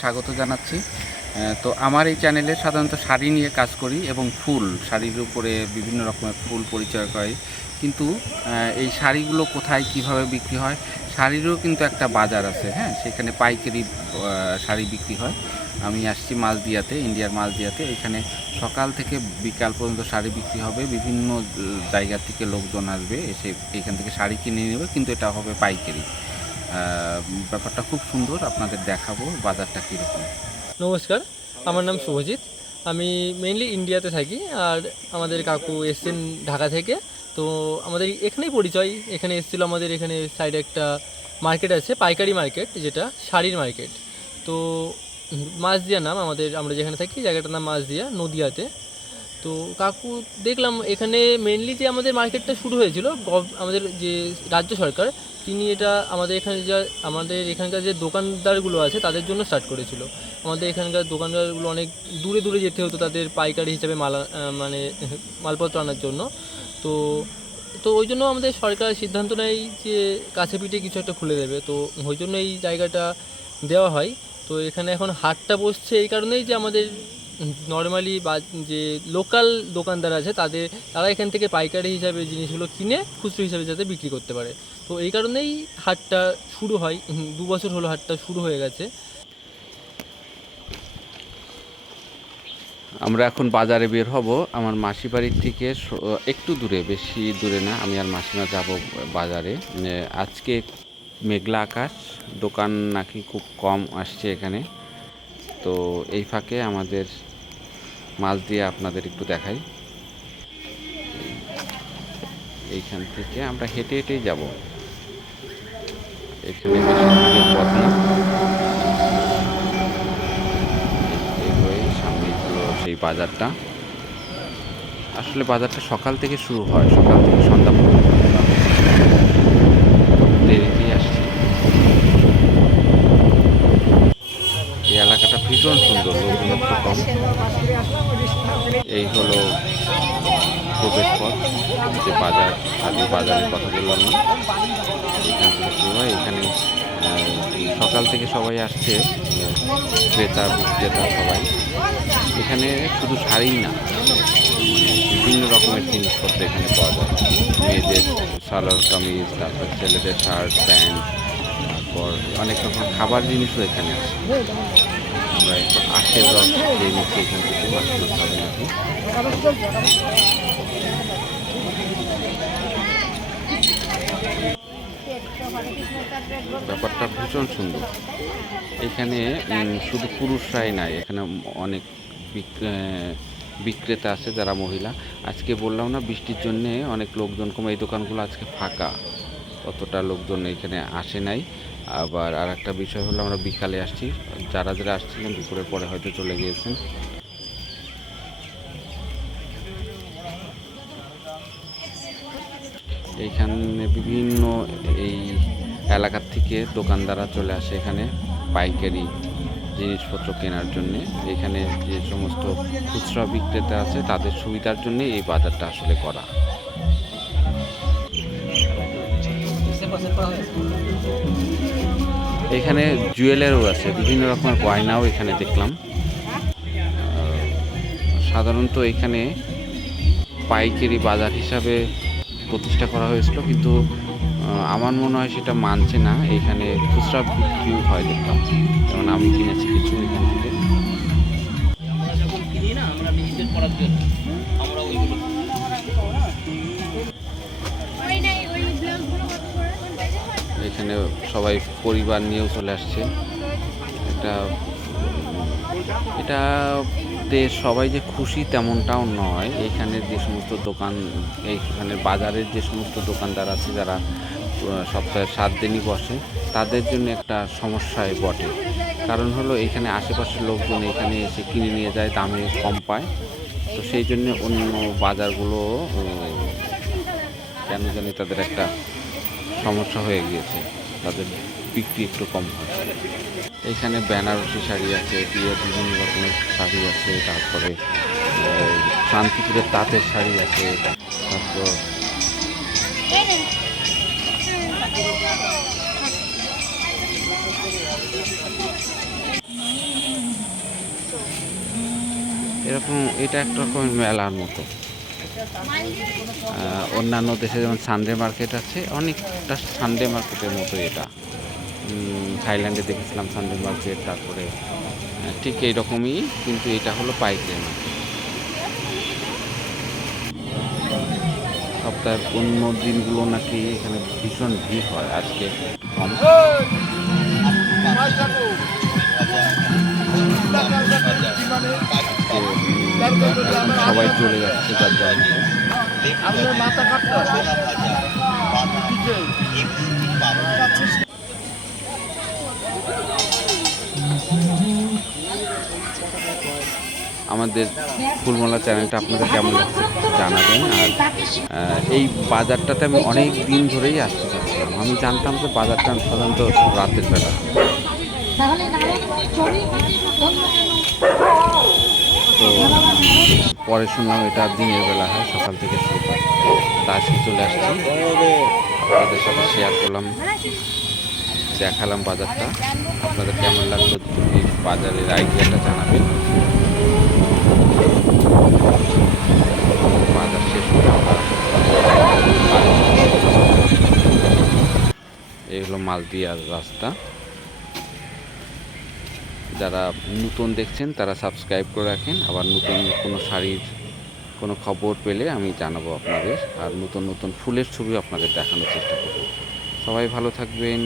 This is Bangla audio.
স্বাগত জানাচ্ছি। তো আমার এই চ্যানেলে সাধারণত শাড়ি নিয়ে কাজ করি এবং ফুল, শাড়ির উপরে বিভিন্ন রকমের ফুল পরিচয় করি কিন্তু এই শাড়িগুলো কোথায়, কীভাবে বিক্রি হয়? শাড়িরও কিন্তু একটা বাজার আছে হ্যাঁ? সেখানে পাইকারি শাড়ি বিক্রি হয়। আমি আসছি মালদিয়াতে, ইন্ডিয়ার মালদিয়াতে। এখানে সকাল থেকে বিকাল পর্যন্ত শাড়ি বিক্রি হবে। বিভিন্ন জায়গা থেকে লোকজন আসবে, এসে এখান থেকে শাড়ি কিনে নেবে। কিন্তু এটা হবে পাইকারি। ব্যাপারটা খুব সুন্দর আপনাদের দেখাবো বাজারটা কীরকম। নমস্কার আমার নাম শুভজিৎ। আমি মেইনলি ইন্ডিয়াতে থাকি আর আমাদের কাকু এসছেন ঢাকা থেকে। তো আমাদের এখানেই পরিচয় এখানে এসেছিল আমাদের এখানে সাইডে একটা মার্কেট আছে পাইকারি মার্কেট যেটা শাড়ির মার্কেট তো উম, মাছদিয়া নাম আমাদের আমরা যেখানে থাকি জায়গাটার নাম মাছদিয়া নদিয়াতে। তো কাকু দেখলাম এখানে মেনলি যে আমাদের মার্কেটটা শুরু হয়েছিল আমাদের যে রাজ্য সরকার, তিনি এটা আমাদের এখানে যা, আমাদের এখানকার যে দোকানদারগুলো আছে, তাদের জন্য স্টার্ট করেছিল। আমাদের এখানকার দোকানদারগুলো অনেক দূরে দূরে যেতে হতো তাদের পাইকারি হিসাবে মাল মানে মালপত্র আনার জন্য। তো তো ওই জন্য আমাদের সরকার সিদ্ধান্ত নেয় যে কাছে পিঠে কিছু একটা খুলে দেবে। তো ওই জন্য এই জায়গাটা দেওয়া হয়। তো এখানে এখন হাটটা বসছে এই কারণেই যে আমাদের নর্মালি বা যে লোকাল দোকানদার আছে, তাদের, তারা এখান থেকে পাইকারি হিসাবে জিনিসগুলো কিনে খুচরো হিসাবে যাতে বিক্রি করতে পারে। তো এই কারণেই হাটটা শুরু হয় দু বছর হলো হাটটা শুরু হয়ে গেছে। আমরা এখন বাজারে বের হব। আমার মাসি বাড়ির থেকে একটু দূরে, বেশি দূরে না, আমি আর মাসিমা যাব বাজারে। আজকে মেঘলা আকাশ, দোকান নাকি খুব কম আসছে এখানে। তো এই ফাঁকে আমাদের মাছ দিয়ে আপনাদের একটু দেখাই। এইখান থেকে আমরা হেঁটে হেঁটেই যাব। এখানে এই সামনে হলো সেই বাজারটা। আসলে বাজারটা সকাল থেকে শুরু হয়, সকাল থেকে সন্ধ্যা পর্যন্ত দেরিতেই আসছি এই এলাকাটা ভীষণ সুন্দর লোকজন একটু কম এই হলো প্রবেশ পথ, যে বাজার আদি বাজারের কথা বললাম না। এখান থেকে এখানে সকাল থেকে সবাই আসছে, ক্রেতা, বিক্রেতা সবাই। এখানে শুধু শাড়ি না বিভিন্ন রকমের জিনিসপত্র এখানে পাওয়া যায়। মেয়েদের সালোয়ার কামিজ, তারপর ছেলেদের শার্ট, প্যান্ট, তারপর অনেক রকম খাবার জিনিসও এখানে আছে। ব্যাপারটা ভীষণ সুন্দর। এখানে শুধু পুরুষরাই নাই, এখানে অনেক বিক- বিক্রেতা আছে যারা মহিলা। আজকে বললাম না, বৃষ্টির জন্যে অনেক লোকজন কম, এই দোকানগুলো আজকে ফাঁকা। অতটা লোকজন এখানে আসে নাই। আবার আর একটা বিষয় হলো, আমরা বিকালে আসছি। যারা যারা আসছিলেন, দুপুরের পরে হয়তো চলে গিয়েছেন। এইখানে বিভিন্ন এই এলাকার থেকে দোকানদাররা চলে আসে এখানে পাইকারি জিনিসপত্র কেনার জন্য। এখানে যে সমস্ত খুচরা বিক্রেতা আছে, তাদের সুবিধার জন্য এই বাজারটা আসলে করা। এখানে জুয়েলারও আছে, বিভিন্ন রকমের গয়নাও এখানে দেখলাম। সাধারণত এখানে পাইকারি বাজার হিসাবে প্রতিষ্ঠা করা হয়েছিল, কিন্তু আমার মনে হয় সেটা মানছে না। এখানে খুচরা বিক্রিও হয় দেখলাম, যেমন আমি কিনেছি কিছু এখান থেকে। আমরা নিজেদের পড়ার জন্য। সবাই পরিবার নিয়েও চলে আসছে। এটা এটা তে সবাই যে খুশি তেমনটাও নয়। এখানে যে সমস্ত দোকান এইখানে বাজারের যে সমস্ত দোকানদার আছে যারা সপ্তাহে সাত দিনই বসে, তাদের জন্য একটা সমস্যায় বটে। কারণ হলো এখানে আশেপাশের লোকজন এখানে এসে কিনে নিয়ে যায়, দামে কম পায়। তো সেই জন্য অন্য বাজারগুলো কেন জানি তাদের একটা সমস্যা হয়ে গিয়েছে। তাদের বিক্রি একটু কম হয়। এখানে বেনারসি শাড়ি আছে দিয়ে বিভিন্ন রকমের শাড়ি আছে, তারপরে শান্তিপুরের তাঁতের শাড়ি আছে, তারপর এরকম এটা একটা রকমের মেলার মতো। অন্যান্য দেশে যেমন সানডে মার্কেট আছে, অনেকটা সানডে মার্কেটের মতো এটা। থাইল্যান্ডে দেখেছিলাম সানডে মার্কেট তারপরে ঠিক এইরকমই, কিন্তু এটা হলো পাইকারি মার্কেট সপ্তাহের অন্য দিনগুলো নাকি এখানে ভীষণ ভিড় হয়, আজকে কম। সবাই চলে যাচ্ছে যার আমাদের ফুলমালা চ্যানেলটা আপনাদের কেমন লাগছে জানাবেন। আর এই বাজারটাতে আমি অনেক দিন ধরেই আসতে চাচ্ছিলাম। আমি জানতাম যে বাজারটা সাধারণত রাতের বেলা। তো পরে শুনলাম এটা দিনের বেলা হয়, সকাল থেকে শুরু হয়। তা আজকে চলে আসছি। আপনাদের সাথে শেয়ার করলাম, দেখালাম বাজারটা। আপনাদের কেমন লাগল বাজারের আইডিয়াটা জানাবেন। বাজার শেষ করে মালদিয়ার রাস্তা। যারা নতুন দেখছেন, তারা সাবস্ক্রাইব করে রাখেন। আবার নতুন কোনো শাড়ির কোনো খবর পেলে আমি জানাব আপনাদের। আর নতুন নতুন ফুলের ছবি আপনাদের দেখানোর চেষ্টা করব। সবাই ভালো থাকবেন।